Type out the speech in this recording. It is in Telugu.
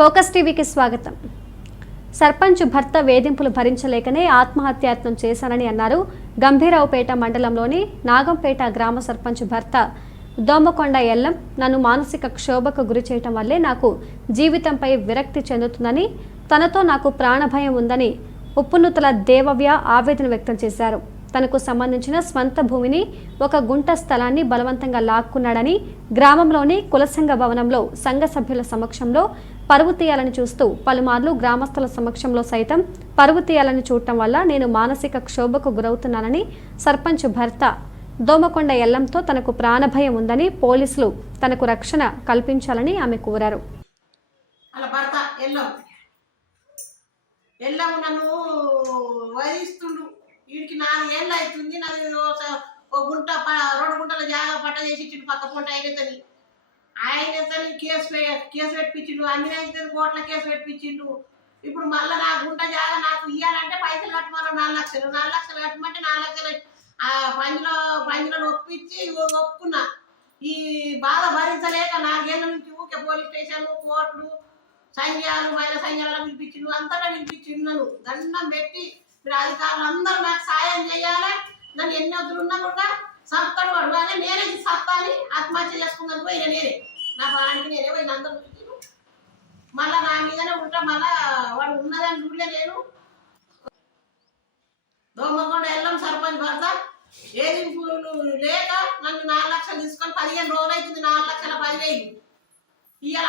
ఫోకస్ టీవీకి స్వాగతం. సర్పంచ్ భర్త వేధింపులు భరించలేకనే ఆత్మహత్యాయత్నం చేశానని అన్నారు గంభీరావుపేట మండలంలోని నాగంపేట గ్రామ సర్పంచ్ భర్త దోమకొండ ఎల్లం నన్ను మానసిక క్షోభకు గురి చేయటం వల్లే నాకు జీవితంపై విరక్తి చెందుతుందని తనతో నాకు ప్రాణభయం ఉందని ఉప్పునుతల దేవవ్య ఆవేదన వ్యక్తం చేశారు. తనకు సంబంధించిన స్వంత భూమిని ఒక గుంట స్థలాన్ని బలవంతంగా లాక్కున్నాడని గ్రామంలోని కులసంఘ భవనంలో సంఘ సభ్యుల సమక్షంలో పరువు తీయాలని చూస్తూ పలుమార్లు గ్రామస్తుల సమక్షంలో సైతం పరువు తీయాలని చూడటం వల్ల నేను మానసిక క్షోభకు గురవుతున్నానని సర్పంచ్ భర్త దోమకొండ ఎల్లంతో తనకు ప్రాణభయం ఉందని పోలీసులు తనకు రక్షణ కల్పించాలని ఆమె కోరారు. ఎల్లం. నన్ను వహిస్తుండు వీడికి నాలుగేళ్ళు అవుతుంది నాది ఓ గుంట ప- రెండు గుంటల జాగా పట్ట చేసి ఇచ్చిండు పక్క పూట ఆయనతని. ఆయనతని కేసు పె- కేసు పెట్టించిండు అన్ని అయితే కోట్ల కేసు పెట్టించిండు. ఇప్పుడు మళ్ళీ నా గుంట జాగా నాకు ఇవ్వాలంటే పైసలు కట్టమన్నా నాలుగు లక్షలు. నాలుగు లక్షలు కట్టమంటే నాలుగు లక్షలు ఆ పంజులో పంజలను ఒప్పించి ఒప్పుకున్నా. ఈ బాధ భరించలేక నాలుగేళ్ళ నుంచి ఊకే పోలీస్ స్టేషన్ కోర్టులు సంఘాలు మహిళా సంఘాలను పిలిపించిండు అంతటా పిలిపించిండు నన్ను. దండం పెట్టి మీరు అధికారులు అందరూ నాకు సాయం చేయాలి? నన్ను ఎన్ని వద్దులున్నా కూడా సత్తాడు వాడు అదే నేనే సత్తాని ఆత్మహత్య చేసుకుందని పోయిన నేనే. నా ప్రాణానికి నేనే పోయిన అందరూ మళ్ళా నా మీదనే ఉంటా మళ్ళా వాడు ఉన్నదని చూడలే నేను దోమకొండ వెళ్ళం సర్పంచ్ భర్త ఏదింపులు లేక నన్ను నాలుగు లక్షలు తీసుకొని పదిహేను రోజులు అవుతుంది నాలుగు లక్షల పదివేలు. ఇవాళ